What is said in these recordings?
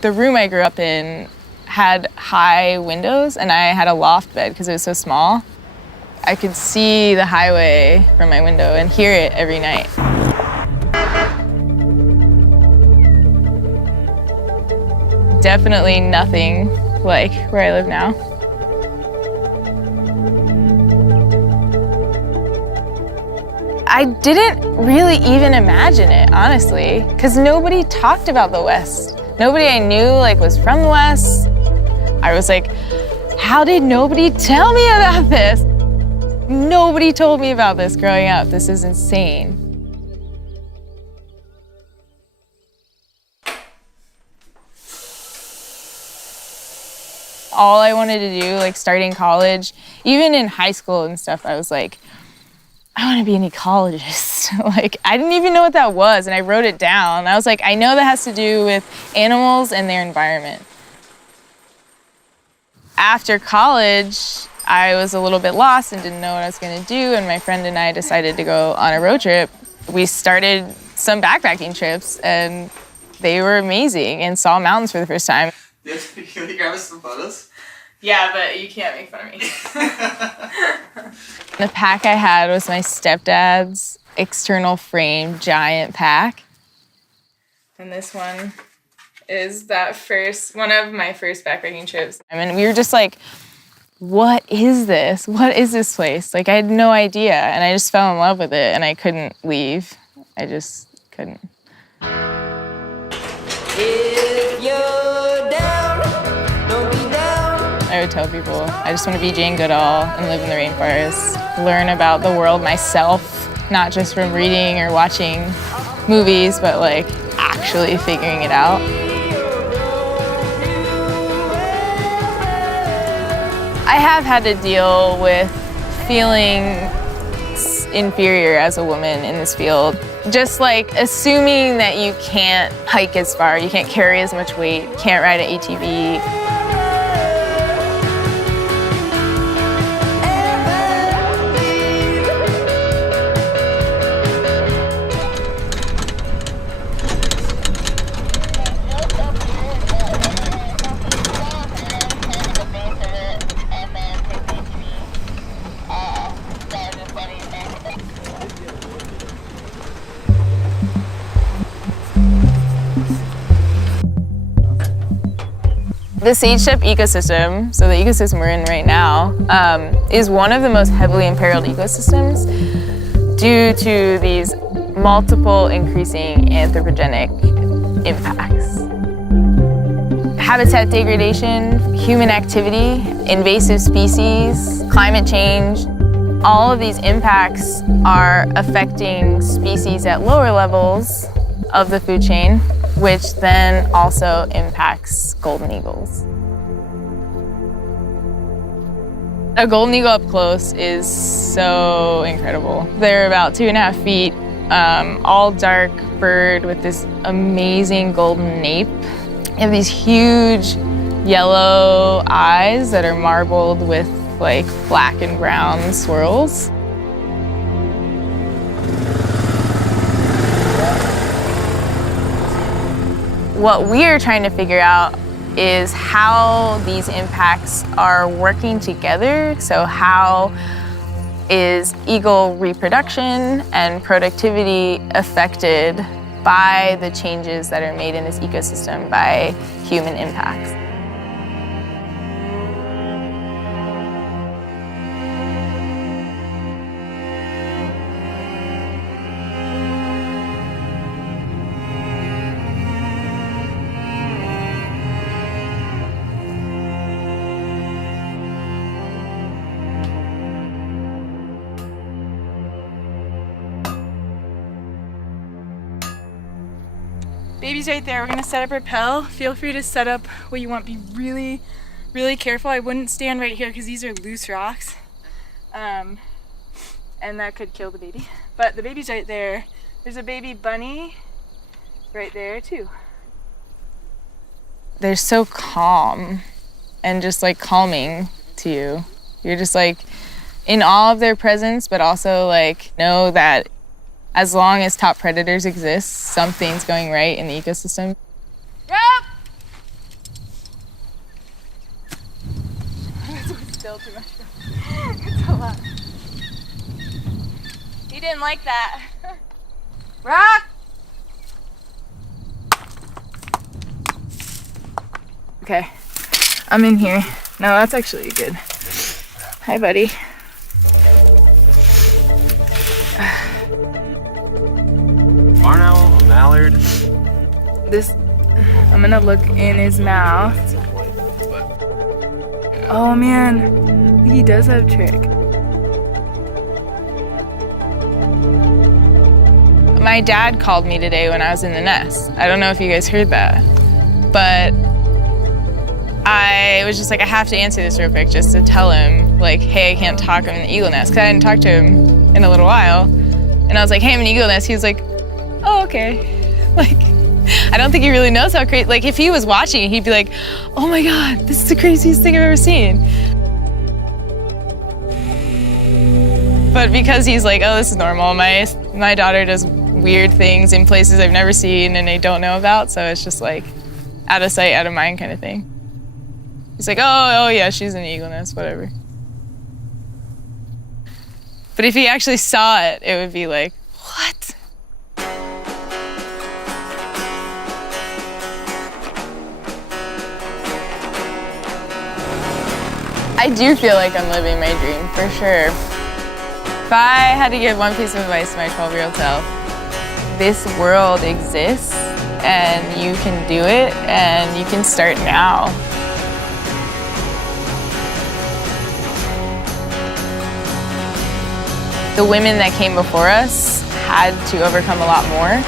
The room I grew up in had high windows, and I had a loft bed because it was so small. I could see the highway from my window and hear it every night. Definitely nothing like where I live now. I didn't really even imagine it, honestly, because nobody talked about the West. Nobody I knew was from the West. I was like, how did nobody tell me about this? Nobody told me about this growing up. This is insane. All I wanted to do, starting college, even in high school and stuff, I was like, I want to be an ecologist. I didn't even know what that was, and I wrote it down. I was like, I know that has to do with animals and their environment. After college, I was a little bit lost and didn't know what I was going to do, and my friend and I decided to go on a road trip. We started some backpacking trips, and they were amazing, and saw mountains for the first time. Can you grab us some photos? Yeah, but you can't make fun of me. The pack I had was my stepdad's external frame giant pack. And this one is one of my first backpacking trips. I mean, we were just like, what is this? What is this place? I had no idea, and I just fell in love with it, and I couldn't leave. I just couldn't. If you're down, don't be down. I would tell people, I just want to be Jane Goodall and live in the rainforest, learn about the world myself, not just from reading or watching movies, but actually figuring it out. I have had to deal with feeling inferior as a woman in this field. Just assuming that you can't hike as far, you can't carry as much weight, can't ride an ATV. The sage steppe ecosystem, so the ecosystem we're in right now, is one of the most heavily imperiled ecosystems due to these multiple increasing anthropogenic impacts. Habitat degradation, human activity, invasive species, climate change, all of these impacts are affecting species at lower levels of the food chain, which then also impacts golden eagles. A golden eagle up close is so incredible. They're about 2.5 feet, all dark bird with this amazing golden nape. They have these huge yellow eyes that are marbled with black and brown swirls. What we're trying to figure out is how these impacts are working together. So how is eagle reproduction and productivity affected by the changes that are made in this ecosystem by human impacts? Baby's right there. We're gonna set up rappel. Feel free to set up what you want. Be really, really careful. I wouldn't stand right here because these are loose rocks. And that could kill the baby. But the baby's right there. There's a baby bunny right there too. They're so calm and just calming to you. You're just in awe of their presence, but also know that as long as top predators exist, something's going right in the ecosystem. Yep. still too much. It's a lot. He didn't like that. Rock! Okay, I'm in here. No, that's actually good. Hi, buddy. Barn owl, a mallard. This, I'm gonna look in his mouth. Oh man, he does have a trick. My dad called me today when I was in the nest. I don't know if you guys heard that, but I was just like, I have to answer this real quick just to tell him, like, hey, I can't talk, I'm in the eagle nest, because I hadn't talked to him in a little while. And I was like, hey, I'm in the eagle nest. He was like, oh, okay. Like, I don't think he really knows how crazy, like, if he was watching, he'd be like, oh my God, this is the craziest thing I've ever seen. But because he's like, oh, this is normal, my daughter does weird things in places I've never seen and I don't know about, so it's just like, out of sight, out of mind kind of thing. He's like, oh yeah, she's in the eagle nest, whatever. But if he actually saw it, it would be like, what? I do feel like I'm living my dream, for sure. If I had to give one piece of advice to my 12-year-old self, this world exists and you can do it and you can start now. The women that came before us had to overcome a lot more,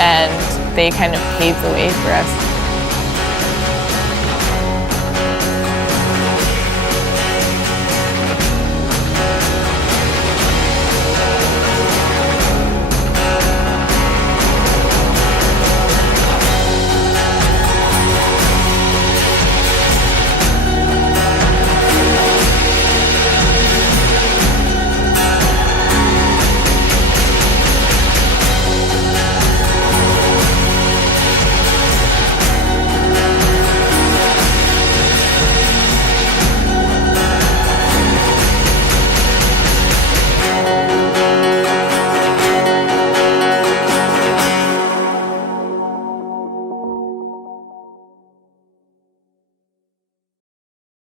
and they kind of paved the way for us.